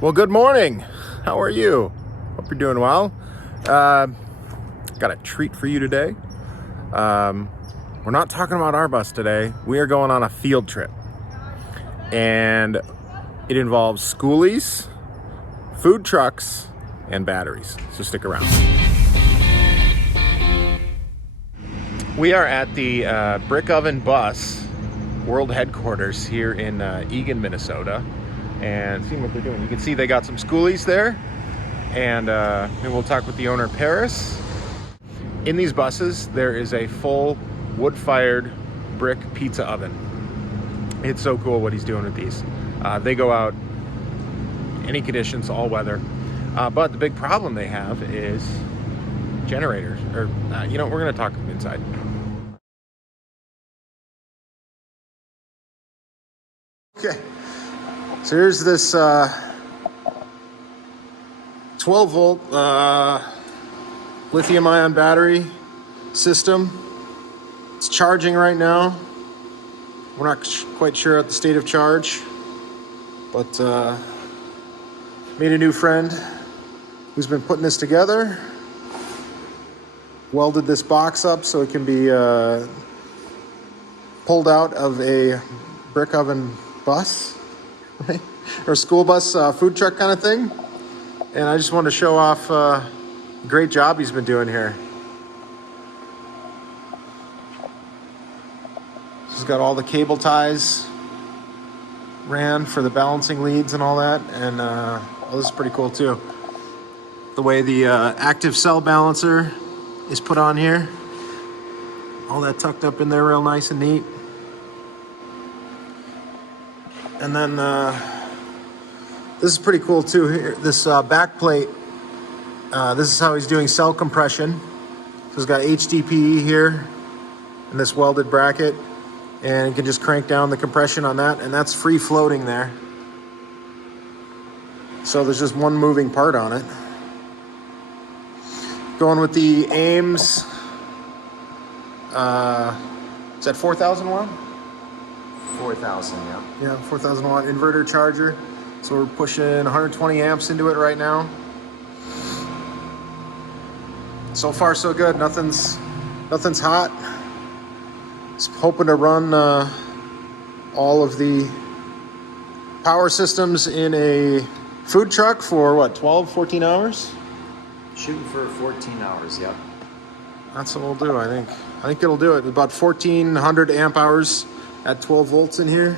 Well, good morning. How are you? Hope you're doing well. Got a treat for you today. We're not talking about our bus today. We are going on a field trip. And it involves Skoolies, food trucks, and batteries. So stick around. We are at the Brick Oven Bus World Headquarters here in Eagan, Minnesota. And seeing what they're doing. You can see they got some Skoolies there. And maybe we'll talk with the owner, Paris. In these buses, there is a full wood-fired brick pizza oven. It's so cool what he's doing with these. They go out any conditions, all weather. But the big problem they have is generators. Or, we're gonna talk inside. Okay. So here's this 12 volt lithium ion battery system. It's charging right now. We're not quite sure at the state of charge, but made a new friend who's been putting this together. Welded this box up so it can be pulled out of a brick oven bus. Right? Or school bus, food truck kind of thing. And I just wanted to show off the great job he's been doing here. He's got all the cable ties ran for the balancing leads and all that. And this is pretty cool too. The way the active cell balancer is put on here. All that tucked up in there real nice and neat. And then this is pretty cool too. Here, this back plate. This is how he's doing cell compression. So he's got HDPE here, and this welded bracket, and you can just crank down the compression on that, and that's free floating there. So there's just one moving part on it. Going with the Ames. Is that 4,000 watt? 4,000, yeah. Yeah, 4,000 watt inverter charger. So we're pushing 120 amps into it right now. So far, so good. Nothing's hot. Just hoping to run all of the power systems in a food truck for what, 12, 14 hours? Shooting for 14 hours, yep. That's what we'll do, I think. I think it'll do it. About 1,400 amp hours at 12 volts in here.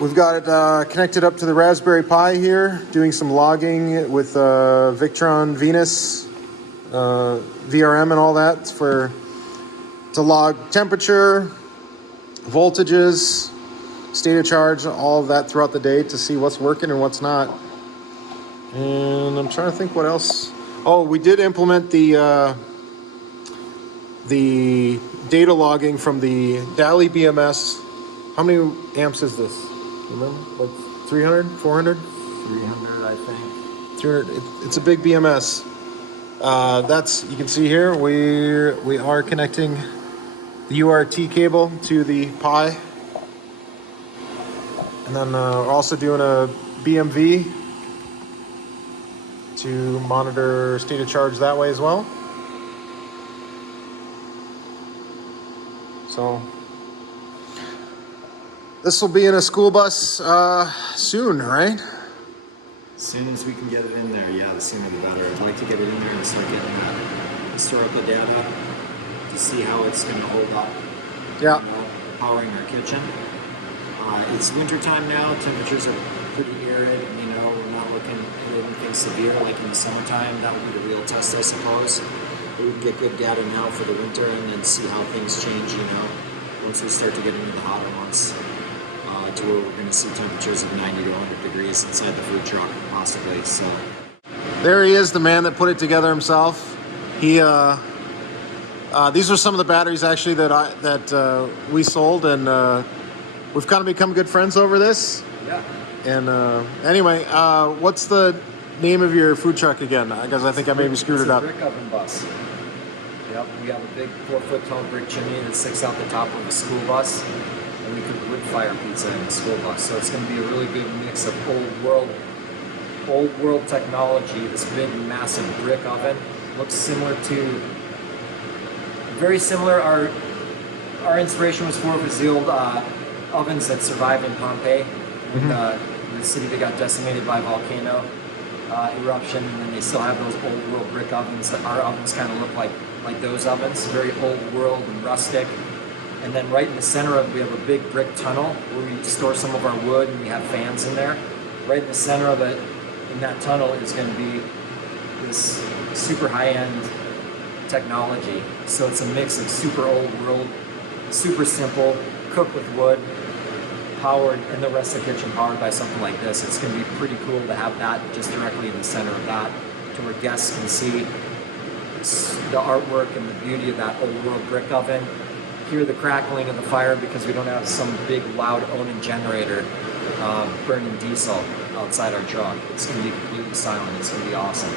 We've got it connected up to the Raspberry Pi here, doing some logging with Victron Venus, VRM and all that to log temperature, voltages, state of charge, all of that throughout the day to see what's working and what's not. And I'm trying to think what else. Oh, we did implement the data logging from the Daly BMS. How many amps is this? Remember? Like 300, 400? 300, I think. 300. It's a big BMS. You can see here, we are connecting the URT cable to the Pi. And then we're also doing a BMV to monitor state of charge that way as well. So this will be in a school bus soon, right? As soon as we can get it in there, yeah, the sooner the better. I'd like to get it in there and start getting that historical data to see how it's going to hold up. Yeah. Powering our kitchen. It's winter time now. Temperatures are pretty arid. We're not looking at anything severe like in the summertime. That would be the real test, I suppose. We can get good data now for the winter and then see how things change, once we start to get into the hotter months. To where we're going to see temperatures of 90 to 100 degrees inside the food truck, possibly. So there he is, the man that put it together himself. He these are some of the batteries actually that we sold, and we've kind of become good friends over this. Yeah. And anyway, what's the name of your food truck again? Because I think I maybe screwed it up. Brick oven bus. Yep. We have a big 4-foot tall brick chimney that sticks out the top of a school bus. And and we cook wood fire pizza in the school bus. So it's going to be a really good mix of old world technology. This big, massive brick oven looks similar to, very similar. Our inspiration was the old ovens that survived in Pompeii, in the city that got decimated by volcano eruption, and then they still have those old world brick ovens. Our ovens kind of look like those ovens, very old world and rustic. And then right in the center of it, we have a big brick tunnel where we store some of our wood, and we have fans in there. Right in the center of it, in that tunnel, is going to be this super high-end technology. So it's a mix of super old world, super simple, cooked with wood, powered, and the rest of the kitchen powered by something like this. It's going to be pretty cool to have that just directly in the center of that, to where guests can see the artwork and the beauty of that old world brick oven, hear the crackling of the fire because we don't have some big loud Onan generator burning diesel outside our truck. It's going to be completely silent. It's going to be awesome.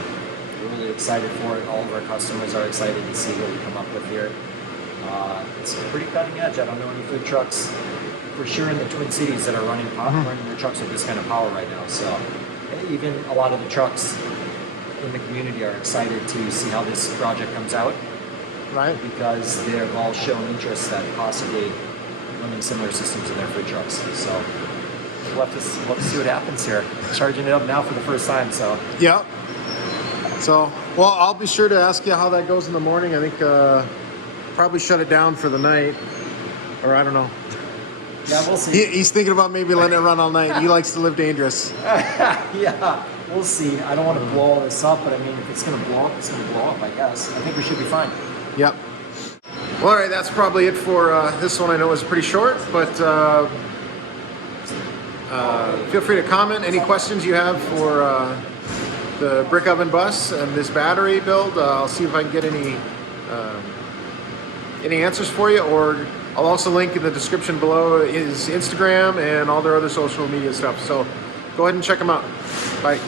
We're really excited for it. All of our customers are excited to see what we come up with here. It's pretty cutting edge. I don't know any food trucks for sure in the Twin Cities that are running their trucks with this kind of power right now. So even a lot of the trucks in the community are excited to see how this project comes out. Right, because they've all shown interest at possibly running similar systems in their food trucks. So we'll have to see what happens here. Charging it up now for the first time, so. Yeah. So, well, I'll be sure to ask you how that goes in the morning. I think probably shut it down for the night, or I don't know. Yeah, we'll see. He's thinking about maybe letting it run all night. He likes to live dangerous. Yeah, we'll see. I don't want to blow all this up, but I mean, if it's going to blow up, it's going to blow up, I guess. I think we should be fine. Yep. Well, all right, that's probably it for this one. I know it's pretty short, but feel free to comment any questions you have for the brick oven bus and this battery build. I'll see if I can get any answers for you, or I'll also link in the description below his Instagram and all their other social media stuff. So go ahead and check them out. Bye.